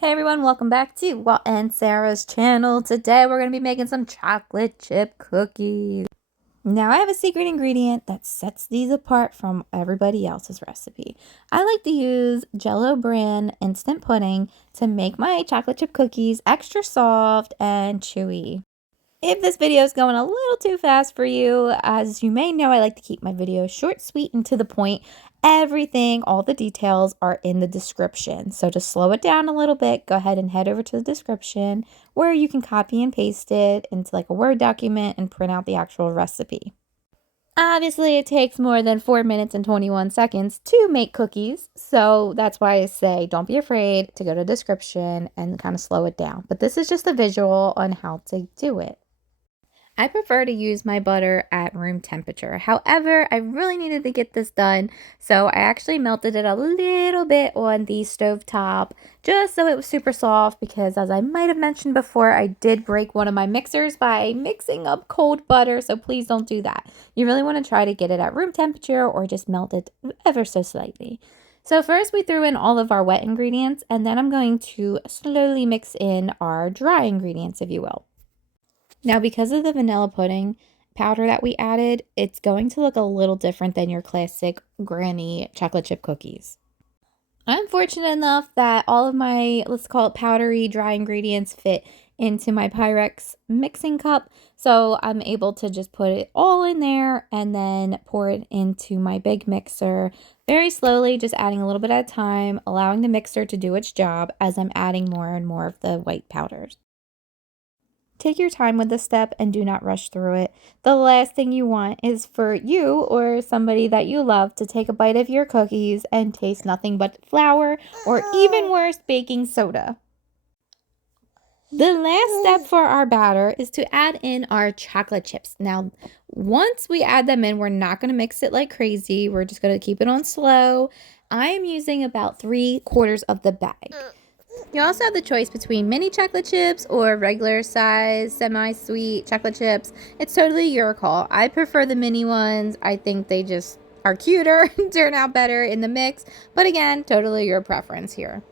Hey everyone, welcome back to Walt and Sarah's channel. Today we're going to be making some chocolate chip cookies. Now I have a secret ingredient that sets these apart from everybody else's recipe. I like to use Jello brand instant pudding to make my chocolate chip cookies extra soft and chewy. If this video is going a little too fast for you, as you may know, I like to keep my videos short, sweet, and to the point. Everything, all the details are in the description. So to slow it down a little bit, go ahead and head over to the description where you can copy and paste it into like a Word document and print out the actual recipe. Obviously, it takes more than 4 minutes and 21 seconds to make cookies. So that's why I say don't be afraid to go to the description and kind of slow it down. But this is just a visual on how to do it. I prefer to use my butter at room temperature. However, I really needed to get this done, so I actually melted it a little bit on the stove top just so it was super soft because, as I might have mentioned before, I did break one of my mixers by mixing up cold butter, so please don't do that. You really want to try to get it at room temperature or just melt it ever so slightly. So first we threw in all of our wet ingredients, and then I'm going to slowly mix in our dry ingredients, if you will. Now, because of the vanilla pudding powder that we added, it's going to look a little different than your classic granny chocolate chip cookies. I'm fortunate enough that all of my, let's call it powdery dry ingredients fit into my Pyrex mixing cup. So I'm able to just put it all in there and then pour it into my big mixer very slowly, just adding a little bit at a time, allowing the mixer to do its job as I'm adding more and more of the white powders. Take your time with this step and do not rush through it. The last thing you want is for you or somebody that you love to take a bite of your cookies and taste nothing but flour or even worse, baking soda. The last step for our batter is to add in our chocolate chips. Now, once we add them in, we're not going to mix it like crazy. We're just going to keep it on slow. I am using about 3/4 of the bag. You also have the choice between mini chocolate chips or regular size semi-sweet chocolate chips. It's totally your call. I prefer the mini ones. I think they just are cuter and turn out better in the mix. But again, totally your preference here.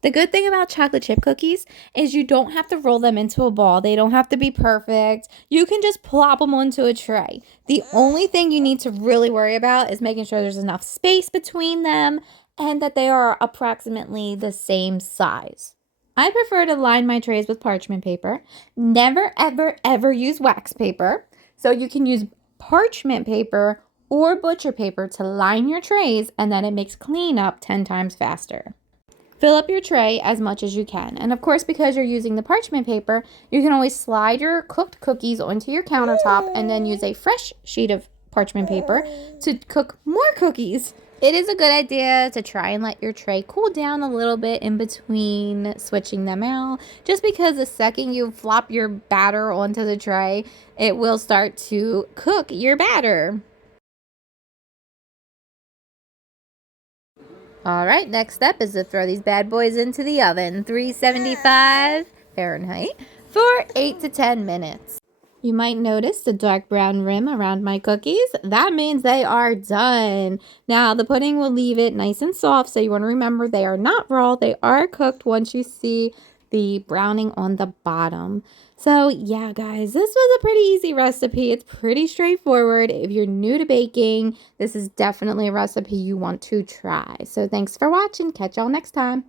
The good thing about chocolate chip cookies is you don't have to roll them into a ball. They don't have to be perfect. You can just plop them onto a tray. The only thing you need to really worry about is making sure there's enough space between them and that they are approximately the same size. I prefer to line my trays with parchment paper. Never, ever, ever use wax paper. So you can use parchment paper or butcher paper to line your trays, and then it makes cleanup 10 times faster. Fill up your tray as much as you can. And of course, because you're using the parchment paper, you can always slide your cooked cookies onto your countertop and then use a fresh sheet of parchment paper to cook more cookies. It is a good idea to try and let your tray cool down a little bit in between switching them out, just because the second you flop your batter onto the tray, it will start to cook your batter. All right, next step is to throw these bad boys into the oven, 375 Fahrenheit, for 8 to 10 minutes. You might notice the dark brown rim around my cookies. That means they are done. Now, the pudding will leave it nice and soft, so you want to remember they are not raw. They are cooked once you see the browning on the bottom. So yeah, guys, this was a pretty easy recipe. It's pretty straightforward. If you're new to baking, this is definitely a recipe you want to try. So thanks for watching. Catch y'all next time.